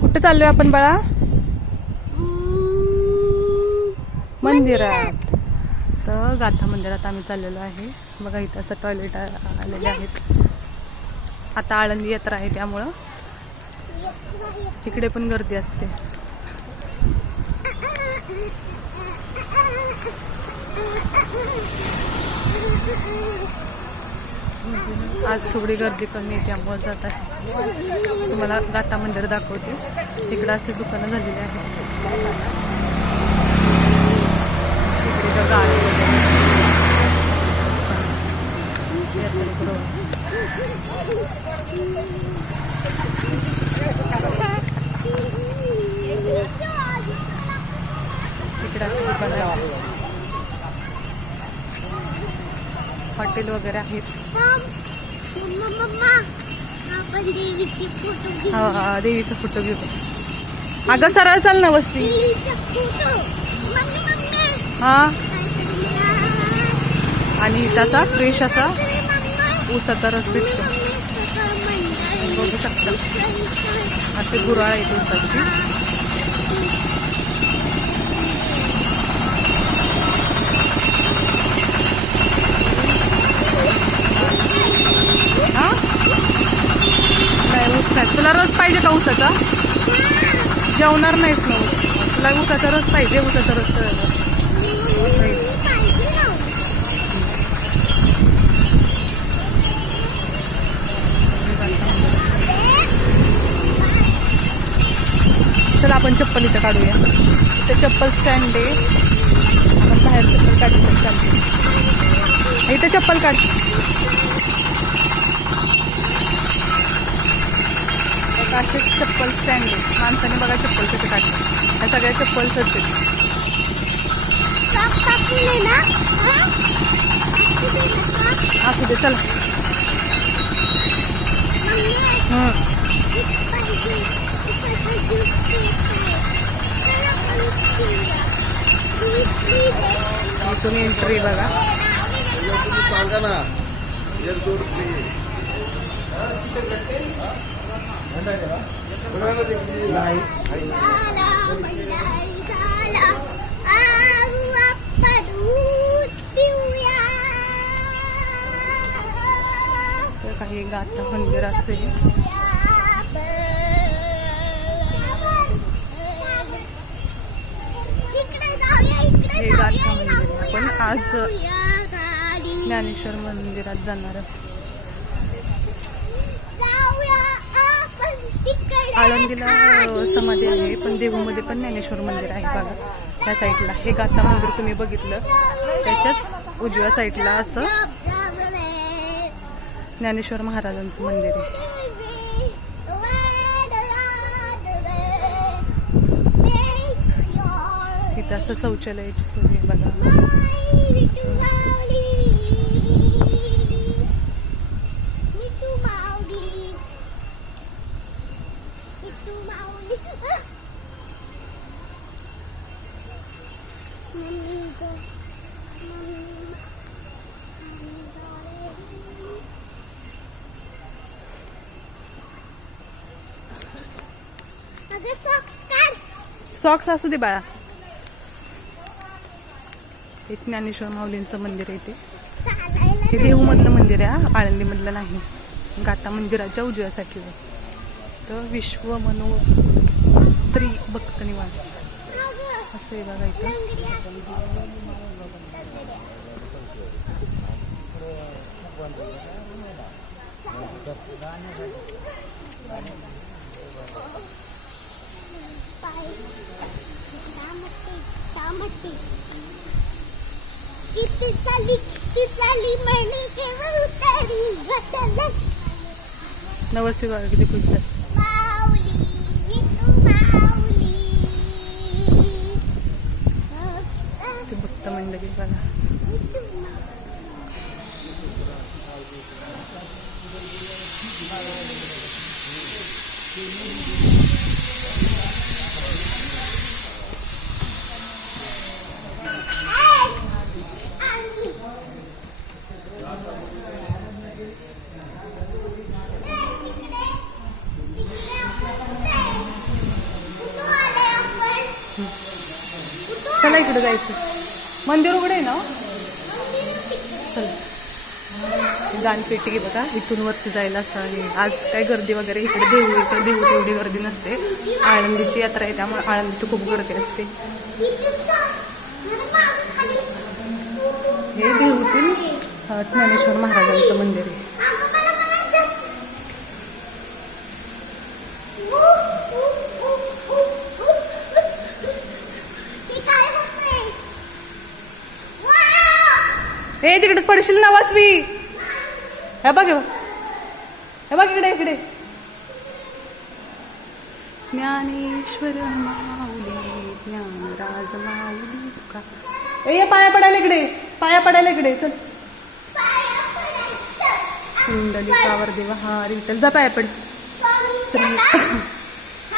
कुठे चाललोय आपण बाळा? मंदिरात. तर गाथा मंदिरात आम्ही चाललेलो आहे. बघा इथं असं टॉयलेट आलेले आहेत. आता आळंदी यात्रा आहे त्यामुळं इकडे पण गर्दी असते. आज थोडी गर्दी कमी आहे त्यामुळे जात आहे. तुम्हाला गाथा मंदिर दाखवते. तिकडे असे दुकानं झालेली आहेत. इकडे गाडी इकडे अशी दुकानं आहेत. हॉटेल वगैरे आहेत. देवीचा फोटो घेऊ. अगं सरळ चाल ना वस्ती. हा आणि त्याचा फ्रेश असा ऊसाचा रस भेटतो. बघू शकता असे गुराळ आहेत ऊसाची. हा नाही ऊस नाही. तुला रस पाहिजे का ऊसाचा? जेवणार नाहीस ना ऊस. तुला ऊसाचा रस पाहिजे? ऊसाचा रस चला आपण चप्पल इथं काढूया. इथं चप्पल स्टँड आहे. आपण बाहेर चप्पल काढून चालते. इथं चप्पल काढ. असेच चप्पल स्टँड आहे. माणसाने बघा चप्पल तिथे काढले. ह्या सगळ्या चप्पलच आहेत. असू दे चला. इथून एंट्री बघा. सांगा ना. काही गाथा मंदिर असेल. हे गाथा मंदिर. आपण आज ज्ञानेश्वर मंदिरात जाणार. आळंदीला समाधी आहे पण देहूमध्ये पण ज्ञानेश्वर मंदिर आहे बघा त्या साईडला. हे गाथा मंदिर तुम्ही बघितलं त्याच्याच उजव्या साईडला असं ज्ञानेश्वर महाराजांचं मंदिर आहे. तिथं असं शौचालयाची सोय आहे बघा. सॉक्स असू दे बाळा. एक ज्ञानेश्वर माऊलींचं मंदिर आहे. ते देहू मधलं मंदिर आहे, आळंदी मधलं नाही. गाथा मंदिराच्या उजव्या साईडला तर विश्व मनोत्री भक्त निवास असं आहे बघा इथं. नवसी बघा किती खुश झाली. ते भक्त मंडळी बघा. चला इकडे जायचं. मंदिर उघडे ना. चला दानपेटी बघा, इथून वरती जायला असं आहे. आज काही गर्दी वगैरे इकडे देऊ तेवढी गर्दी नसते. आळंदीची यात्रा आहे त्यामुळे आळंदीत खूप गर्दी असते. हे देहूतील ज्ञानेश्वर महाराजांचं मंदिर आहे. हे तिकडे पडशील ना वासवी. हे बघ इकडे इकडे. ज्ञानेश्वर माऊली ज्ञानराज माऊली तुका. ए पाया पडायला इकडे चल. कुंडलिकावर देवा हारी विठ्ठल जा पाया पड.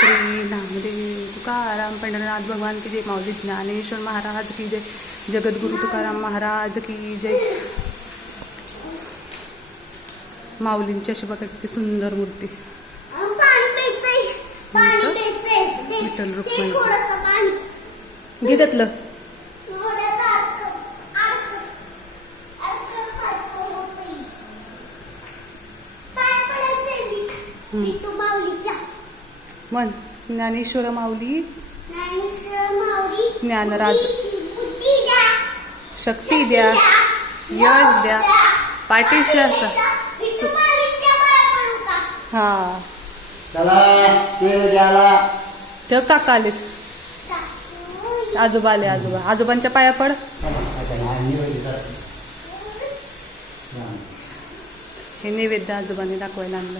श्री नामदेव तुकाराम पंढरनाथ भगवान की जय. माऊली ज्ञानेश्वर महाराज की जय. जगद्गुरु तुकाराम महाराज की जय. माऊलींची अशी बघा किती सुंदर मूर्ती. विठ्ठल रुक्माई घे त्यातलं. मन ज्ञानेश्वर माऊली ज्ञानराज शक्ती द्या यश द्या पाठीशी असा. हा चला वेळ द्याला. ते काका आलेत. आजोबा आले. आजोबांच्या पाया पड. हे नैवेद्य आजोबांनी दाखवायला आणलं.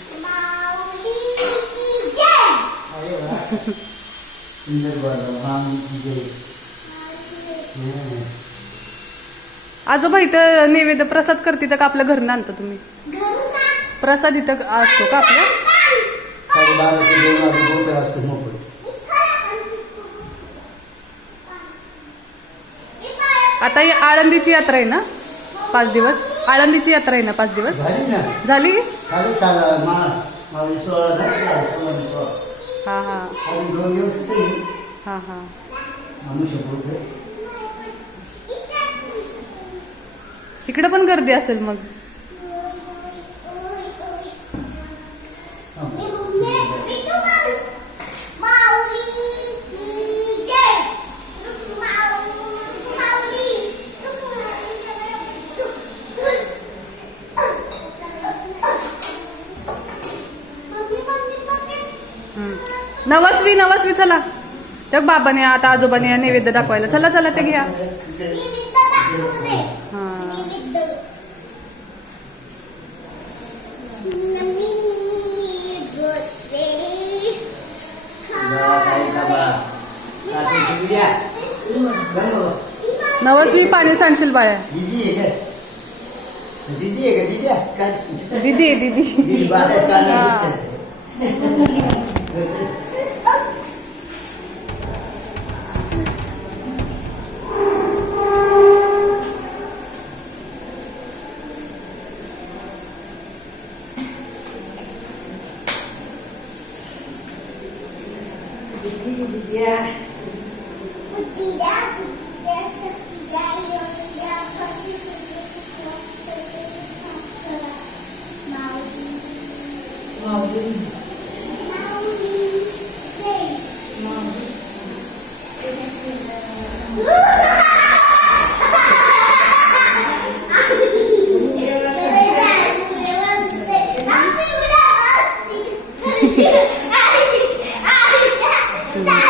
आजोबा इथं नैवेद्य प्रसाद करते का आपल्या घरनं आणता तुम्ही? प्रसाद इथं असतो का आपल्या? आता ही आळंदीची यात्रा आहे ना 5 दिवस. आळंदीची यात्रा आहे ना 5 दिवस झाली. हा हा हा हा. इकडे पण गर्दी असेल मग. नवसवी चला. तर बाबाने आता आजोबाने नैवेद्य दाखवायला. चला ते घ्या. नवसवी पाणी सांडशील बाळ्या. दीदी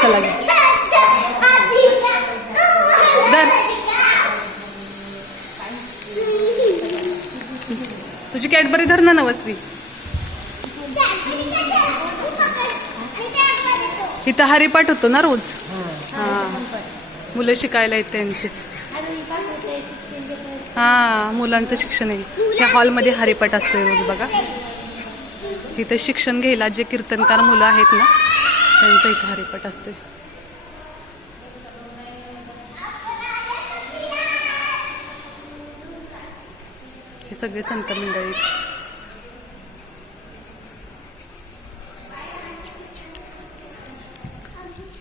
चला तुझी कॅडबरी धर ना नवसवी. इथं हरिपाठ होतो ना रोज. हा मुलं शिकायला येत त्यांचे. हा मुलांचं शिक्षण आहे. त्या हॉलमध्ये हरिपाठ असतोय रोज बघा. इथं शिक्षण घ्यायला जे कीर्तनकार मुलं आहेत ना त्यांचं इथं हरिपाठ असतोय. हे सगळे संत मंडळी.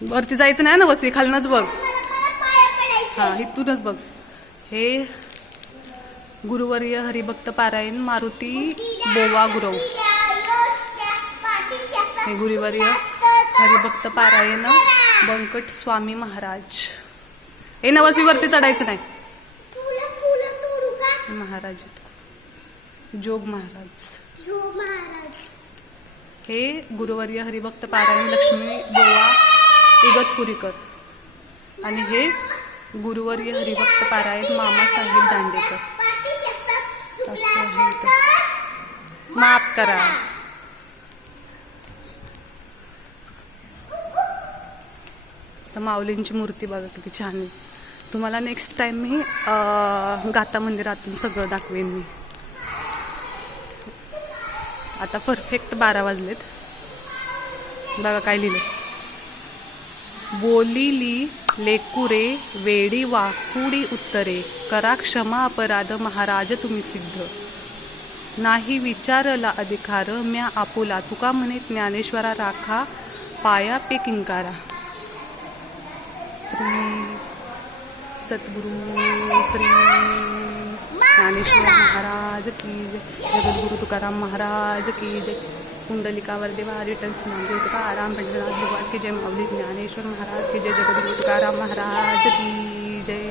वरती जायचं नाही ना वसवी, खालनच बघ. हा इथूनच बघ. हे गुरुवर्य हरिभक्त पारायण मारुती बोवा गुरव. हे गुरुवर्य हरिभक्त पारायण बंकट स्वामी महाराज. हे नवसीवरती चढायचं नाही. महाराज जोग महाराज. हे गुरुवर्य हरिभक्त पारायण लक्ष्मी बोवा इगतपुरीकर. आणि हे गुरुवर्य हरिभक्त पारायण मामासाहेब दांडेकर. माफ करा. तर माऊलींची मूर्ती बघा किती छान आहे. तुम्हाला नेक्स्ट टाइम मी गाता मंदिरातून सगळं दाखवेन मी. आता परफेक्ट 12 वाजलेत. बघा काय लिहिलं. बोलिली लेकुरे वेडी वाकुडी उत्तरे, करा क्षमा अपराध महाराज तुम्ही सिद्ध. नाही विचारला अधिकार म्या आपुला, तुका म्हणे ज्ञानेश्वरा राखा पाया पे किंकारा. श्री सद्गुरु श्री ज्ञानेश्वर महाराज की जय. जगद्गुरु तुकाराम महाराज की जय. कुंडलिकावर देवा रिटर्न्स नांदेड तुकाराम पंढरनाथ भगवान की जय. माऊली ज्ञानेश्वर महाराज की जय. जगद्गुरु तुकाराम महाराज की जय.